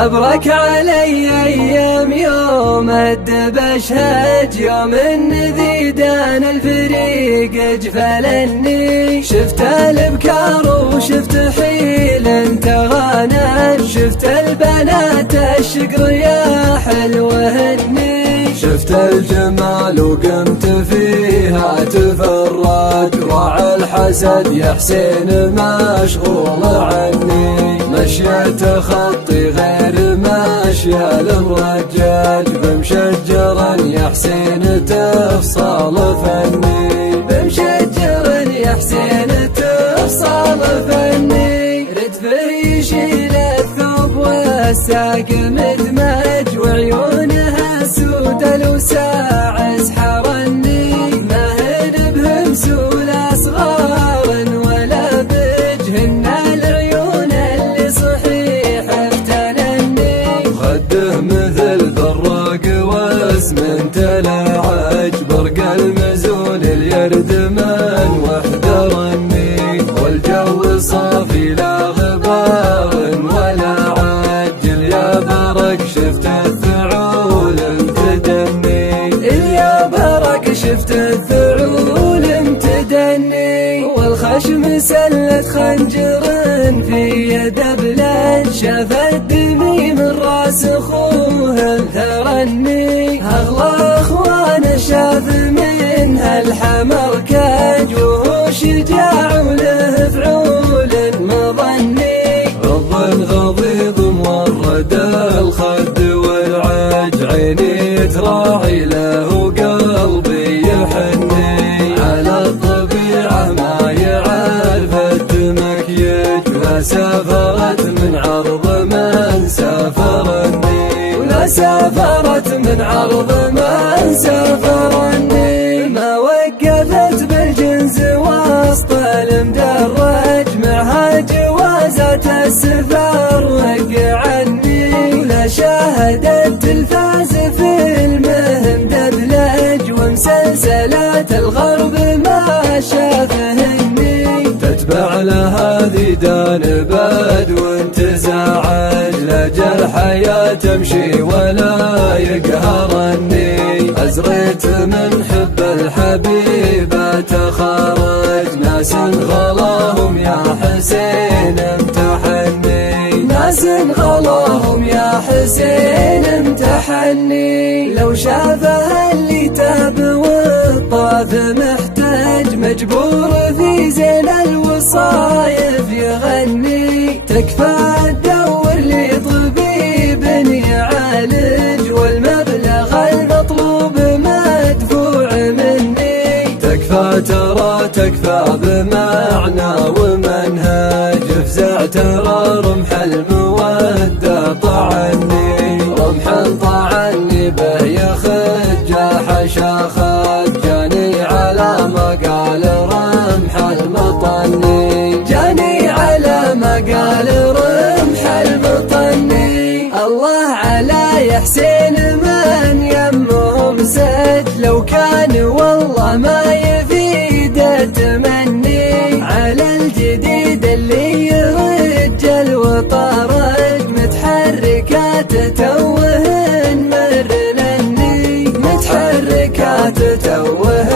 عبرك علي أيام يوم الدبشهج، يوم النذيدان الفريق اجفلني. شفت الابكار وشفت حيل انت غانت، شفت البنات الشقر يا حلو هني. شفت الجمال وقمت فيها تفرج، راعي الحسد يا حسين مشغول عني. مشيت خطي غير ماشية للرجال، بمشجرا يا حسين تفصل فني. بمشجرا يا حسين تفصل فني. ردفه يشيل الثوب والساق مدمج، وعيونها سود الوساع اسحرني. ما هن بهم سولا صغار ولا بجهن العيون اللي صحيح افتنني. خده مثل براق واسمنت العج، برق المزون اليرد من واحترني. والجو صافي لا غبار ولا عجل، يا برق شفت الثعول امتدني. يا برق شفت الثعول امتدني. والخشم سلت خنجر في يد بلاد، شاف الدمي من راس اخوه الثرني. اغلى اخوان شاف منها الحمر كاج، وهو شجاع وله فعول مظني. الظن غضيض مورد الخد والعج، عيني تراعي له قلبي يحني. على الطبيعة ما يعرف التمكيج، ولا سافرت من عرض من سافرني. ولا سافرت من عرض من سافرني. ما وقفت بالجنز وسط المدرج، معها جوازات السفر وقع عني. ولا شاهدت التلفاز في المهم دبلج، ومسلسلات الغرب ما شافهني. تتبع لها ذيدان بدو تزعج، لاجل حياة تمشي ولا يقهرني. أزريت من حب الحبيبة تخرج، ناس غلاهم يا حسين امتحني. ناس غلاهم يا حسين امتحني. لو شافها اللي تاب والطاف محتاج، مجبور في زين الوصايف يغني. تكفى تدور لي طبيب يعالج، والمبلغ المطلوب مدفوع مني. تكفى ترى تكفى بمعنى ومنهج، افزع ترى رمح المودة طعني. رمح طعني به يخج حشاخد، جاني على مقال رمح المطني. جاني على مقال رمح المطني. الله على يا حسين من يمهم سد، لو كان والله ما يفيد التمني. على الجديد اللي يرج الوطارج، متحركات توهن مرنني. متحركات توهن